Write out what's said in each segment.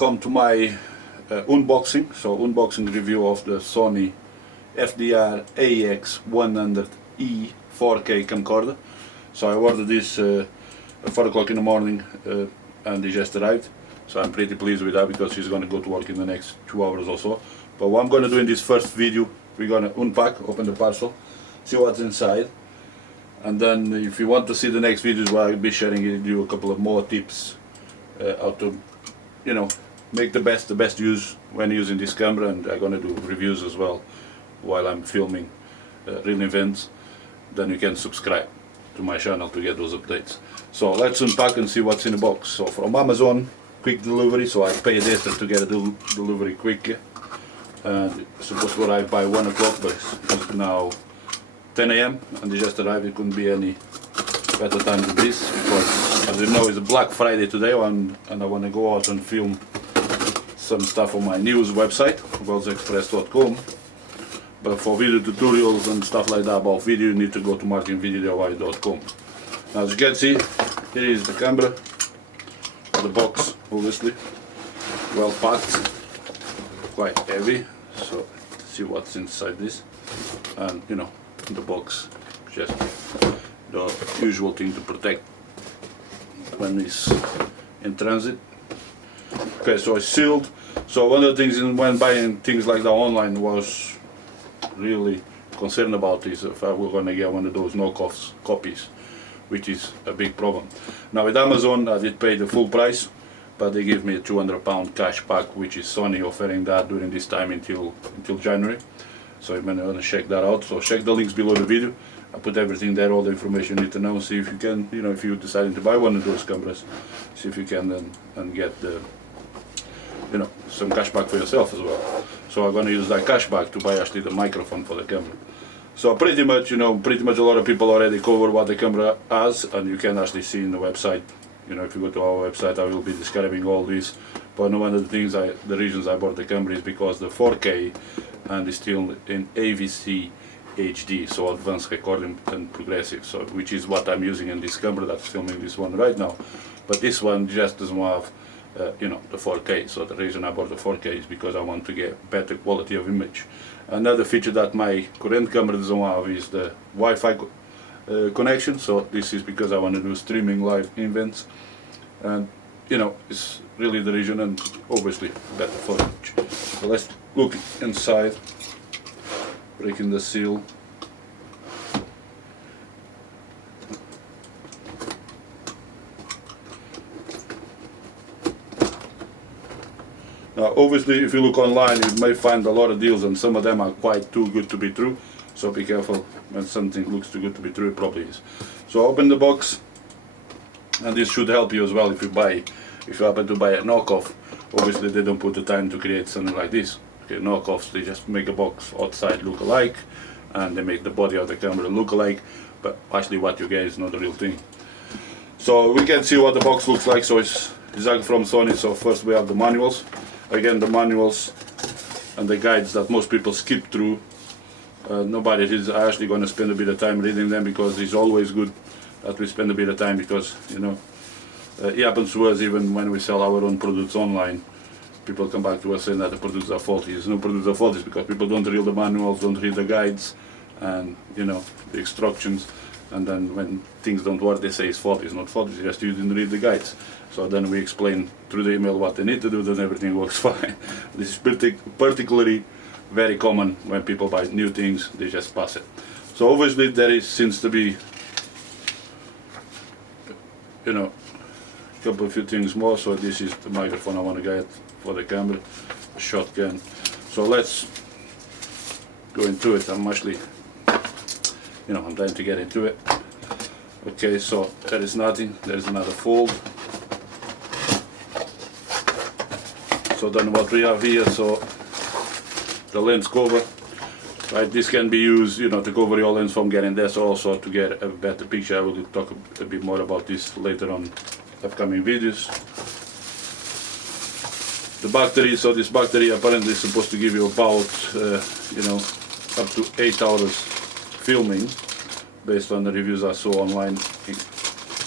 welcome to my unboxing. So unboxing review of the Sony FDR-AX100 4K camcorder. So I ordered this at 4 o'clock in the morning and it just arrived. So I'm pretty pleased with that because she's going to go to work in the next 2 hours or so. But what I'm going to do in this first video, we're going to unpack, open the parcel, see what's inside. And then if you want to see the next videos where I'll be sharing you a couple of more tips how to, you know, make the best use when using this camera, and I'm gonna do reviews as well while I'm filming real events. Then you can subscribe to my channel to get those updates. So let's unpack and see what's in the box. So from Amazon, quick delivery, so I paid extra to get a delivery quicker. And it's supposed to arrive by 1 o'clock, but it's now 10 AM and it just arrived. It couldn't be any better time than this because, as you know, it's a Black Friday today, and I want to go out and film some stuff on my news website, worldsexpress.com. But for video tutorials and stuff like that about video, you need to go to martinvideoy.com. Now, as you can see, here is the camera, the box, obviously, well packed, quite heavy. So let's see what's inside this, and you know, the box, just the usual thing to protect when it's in transit. Okay, so it's sealed. So one of the things when buying things like that online was really concerned about is if I were going to get one of those knockoffs copies, which is a big problem. Now with Amazon I did pay the full price, but they give me a £200 cash back, which is Sony offering that during this time until January. So you might want to check that out. So check the links below the video. I put everything there, all the information you need to know. See if you can, you know, if you're deciding to buy one of those cameras, see if you can then and get the, you know, some cashback for yourself as well. So I'm going to use that cashback to buy actually the microphone for the camera. So pretty much, you know, pretty much a lot of people already cover what the camera has, and you can actually see in the website. You know, if you go to our website, I will be describing all this. But one of the things, the reasons I bought the camera is because the 4K and it's still in AVC HD, so advanced recording and progressive, so which is what I'm using in this camera that's filming this one right now. But this one just doesn't have, you know, the 4K. So the reason I bought the 4K is because I want to get better quality of image. Another feature that my current camera doesn't have is the Wi-Fi connection. So this is because I want to do streaming live events, and you know, it's really the reason, and obviously better footage. So let's look inside, breaking the seal. Now obviously if you look online you may find a lot of deals, and some of them are quite too good to be true, so be careful when something looks too good to be true. It probably is. So open the box, and this should help you as well if you happen to buy a knockoff. Obviously they don't put the time to create something like this. Okay, knockoffs, they just make a box outside look alike, and they make the body of the camera look alike, but actually what you get is not the real thing. So we can see what the box looks like. So it's exactly from Sony. So first we have the manuals. Again, the manuals and the guides that most people skip through. Nobody is actually going to spend a bit of time reading them, because it's always good that we spend a bit of time, because you know, it happens to us even when we sell our own products online. People come back to us saying that the products are faulty. There's no products are faulty because people don't read the manuals, don't read the guides, and you know, the instructions. And then when things don't work, they say it's faulty. It's not faulty, it's just you didn't read the guides. So then we explain through the email what they need to do, then everything works fine. This is particularly very common when people buy new things, they just pass it. So obviously there seems to be, you know, a few things more. So this is the microphone I want to get for the camera, a shotgun. So let's go into it. I'm actually, you know, I'm trying to get into it. Okay, so there is nothing. There is another fold. So then what we have here, so the lens cover, right? This can be used, you know, to cover your lens from getting this, also to get a better picture. I will talk a bit more about this later on upcoming videos. The battery, so this battery apparently is supposed to give you about, you know, up to 8 hours filming, based on the reviews I saw online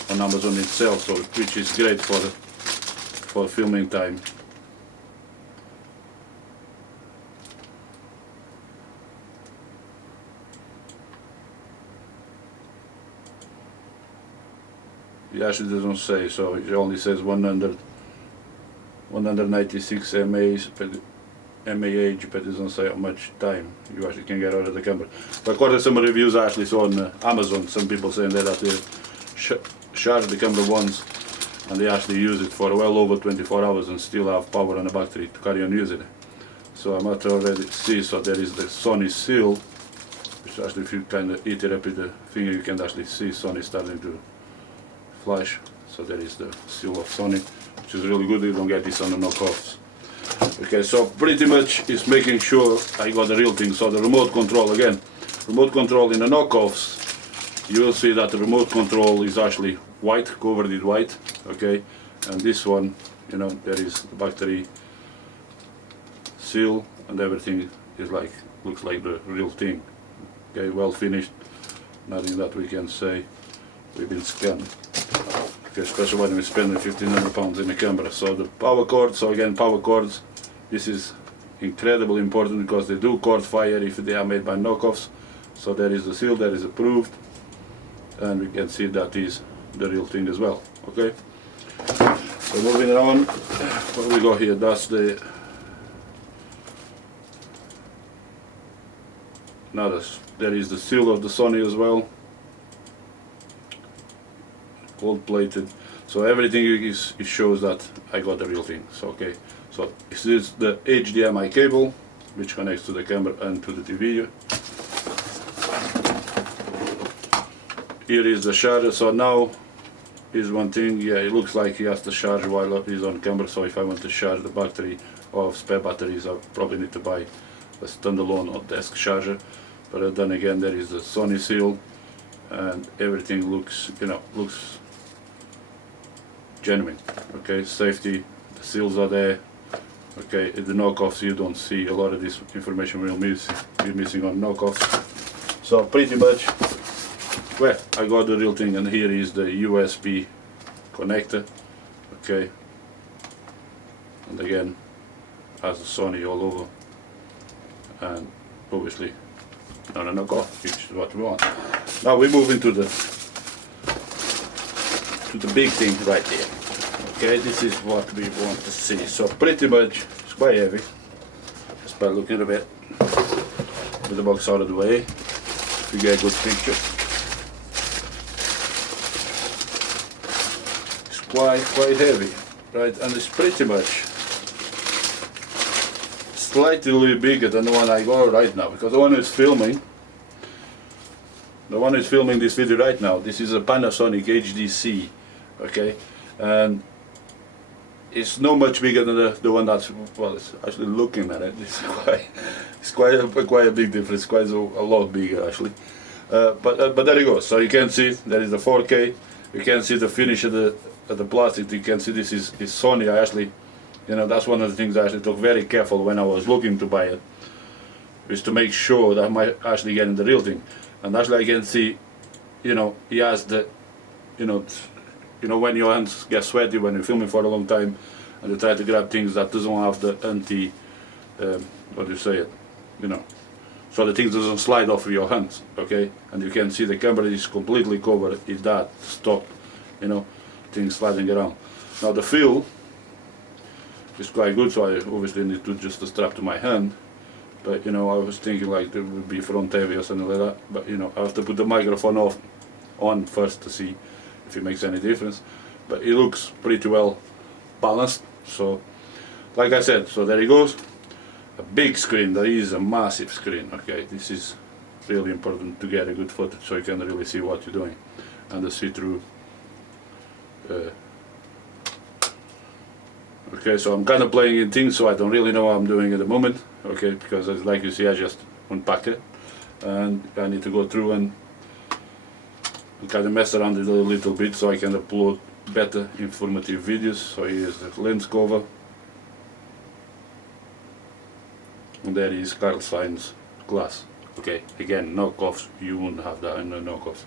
on Amazon itself, so which is great for filming time. it actually doesn't say, so it only says 196 mAh, but it doesn't say how much time you actually can get out of the camera. But according to some reviews I actually saw on Amazon, some people saying that they charge the camera once and they actually use it for well over 24 hours and still have power on the battery to carry on using it. So I might already see, so there is the Sony seal, which actually if you kind of eat it up with the finger you can actually see Sony starting to flash. So there is the seal of Sony, which is really good. You don't get this on the knockoffs. Okay, so pretty much it's making sure I got the real thing. So the remote control again, remote control in the knockoffs, you will see that the remote control is actually white, covered in white. Okay, and this one, you know, there is the battery seal and everything is like, looks like the real thing. Okay, well finished, nothing that we can say we've been scanned. Okay, especially when we're spending £1,500 in a camera. So the power cord, so again power cords, this is incredibly important because they do cord fire if they are made by knockoffs. So there is the seal, that is approved, and we can see that is the real thing as well. Okay, so moving on, what we got here, that's the there is the seal of the Sony as well, gold plated. So everything is, it shows that I got the real thing. So okay, so this is the HDMI cable which connects to the camera and to the TV. Here is the charger. So now is one thing, yeah, it looks like he has to charge while he's on camera. So if I want to charge the battery or spare batteries, I probably need to buy a standalone or desk charger. But then again, there is the Sony seal, and everything looks, you know, looks genuine. Okay, safety, the seals are there. Okay, in the knockoffs you don't see a lot of this information we'll be missing on knockoffs. So pretty much, well, I got the real thing, and here is the USB connector. Okay, and again has the Sony all over, and obviously not a knockoff, which is what we want. Now we move into the big thing right here. Okay, this is what we want to see. So pretty much it's quite heavy. Just by looking a bit with the box out of the way, if you get a good picture. It's quite heavy, right? And it's pretty much slightly bigger than the one I got right now, because the one who's filming this video right now, this is a Panasonic HDC, okay, and it's not much bigger than the one that's, well, it's actually looking at it, it's quite a big difference, quite a lot bigger actually, but there you go. So you can see there is the 4K, you can see the finish of the plastic, you can see this is Sony. I actually, you know, that's one of the things I actually took very careful when I was looking to buy it, is to make sure that I'm actually getting the real thing. And actually I can see, you know, he has the, you know when your hands get sweaty when you're filming for a long time and you try to grab things that doesn't have the anti, what do you say it, you know, so the things doesn't slide off of your hands, okay, and you can see the camera is completely covered in that stop, you know, things sliding around. Now the feel is quite good, so I obviously need to just strap to my hand. But you know, I was thinking like there would be front heavy or something like that. But you know, I have to put the microphone on first to see if it makes any difference. But it looks pretty well balanced. So, like I said, so there it goes. A big screen. That is a massive screen. Okay, this is really important to get a good footage, so you can really see what you're doing, and the see-through. Okay, so I'm kind of playing in things, so I don't really know what I'm doing at the moment. Okay, because like you see, I just unpack it, and I need to go through and kind of mess around with it a little bit so I can upload better informative videos. So here's the lens cover, and there is Carl Sainz glass. Okay, again, knockoffs, you won't have that in the knockoffs.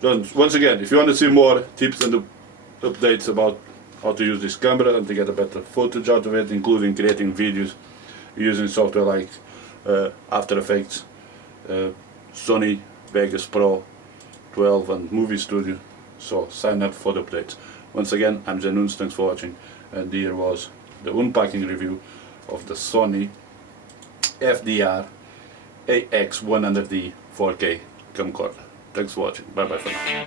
Then, once again, if you want to see more tips and updates about how to use this camera and to get a better footage out of it, including creating videos using software like After Effects, Sony Vegas Pro 12 and Movie Studio, so sign up for the updates. Once again, I'm Januns, thanks for watching, and here was the unpacking review of the Sony FDR-AX100 4K camcorder. Thanks for watching, bye bye for now.